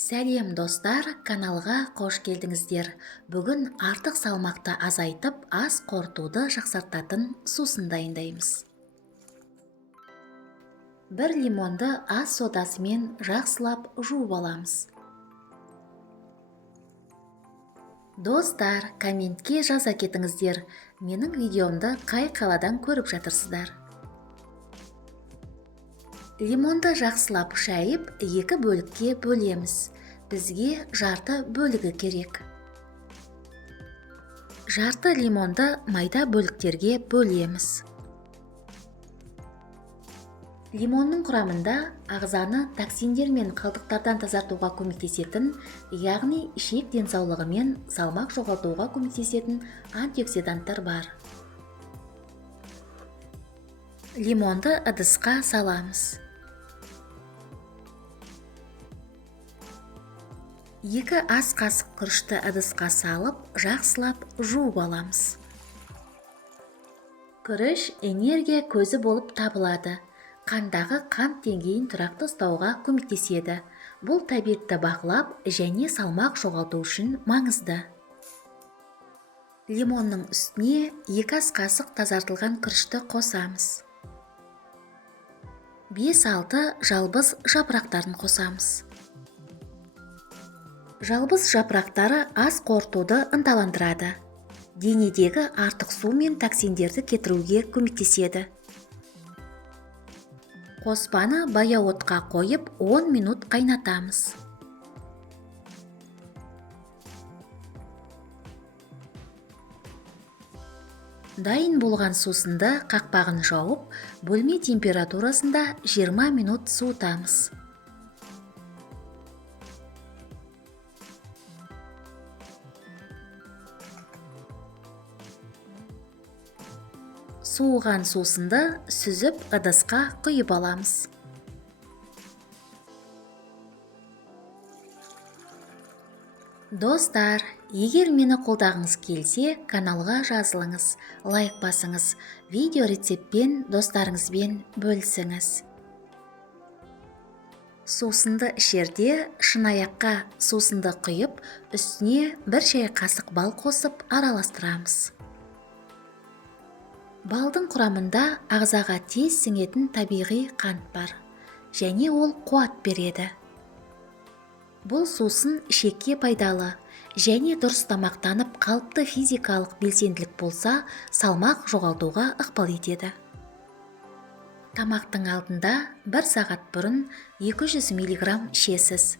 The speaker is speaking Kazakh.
Сәлем достар, каналға қош келдіңіздер. Бүгін артық салмақты азайтып, ас қорытуды жақсартатын сусын дайындаймыз. Бір лимонды ас содасымен жақсылап жуып аламыз. Достар, комментке жаза кетіңіздер. Менің видеомды қай қаладан көріп жатырсыздар? Лимонды жақсылап шайып, екі бөлікке бөлеміз. Бізге жарты бөлігі керек. Жарты лимонды майда бөліктерге бөлеміз. Лимонның құрамында ағзаны токсиндер мен қалдықтардан тазартуға көмектесетін, яғни ішек денсаулығы мен салмақ жоғалтуға көмектесетін антиоксиданттар бар. Лимонды ыдысқа саламыз. 2 ас қасық күрішті ыдысқа салып, жақсылап жуып аламыз. Күріш энергия көзі болып табылады. Қандағы қант деңгейін тұрақты ұстауға көмектеседі. Бұл тәбетті бақылап және салмақ жоғалту үшін маңызды. Лимонның үстіне 2 ас қасық тазартылған күрішті қосамыз. 5-6 жалбыз жапырақтарын қосамыз. Жалбыз жапырақтары ас қорытуды ынталандырады. Денедегі артық су мен токсиндерді кетіруге көмектеседі. Қоспаны баяу отқа қойып 10 минут қайнатамыз. Дайын болған сусынды қақпағын жауып, бөлме температурасында 20 минут суытамыз. Суыған сусынды сүзіп ыдысқа құйып аламыз. Достар, егер мені қолдағыңыз келсе, каналға жазылыңыз, лайк басыңыз, видео рецептпен достарыңызбен бөлісіңіз. Сусынды ішерде шынаяққа сусынды құйып, үстіне 1 шай қасық бал қосып араластырамыз. Балдың құрамында ағзаға тез сіңетін табиғи қант бар, және ол қуат береді. Бұл сусын ішекке пайдалы, және дұрыс тамақтанып қалыпты физикалық белсенділік болса, салмақ жоғалтуға ықпал етеді. Тамақтың алдында 1 сағат бұрын 200 мг ішесіз.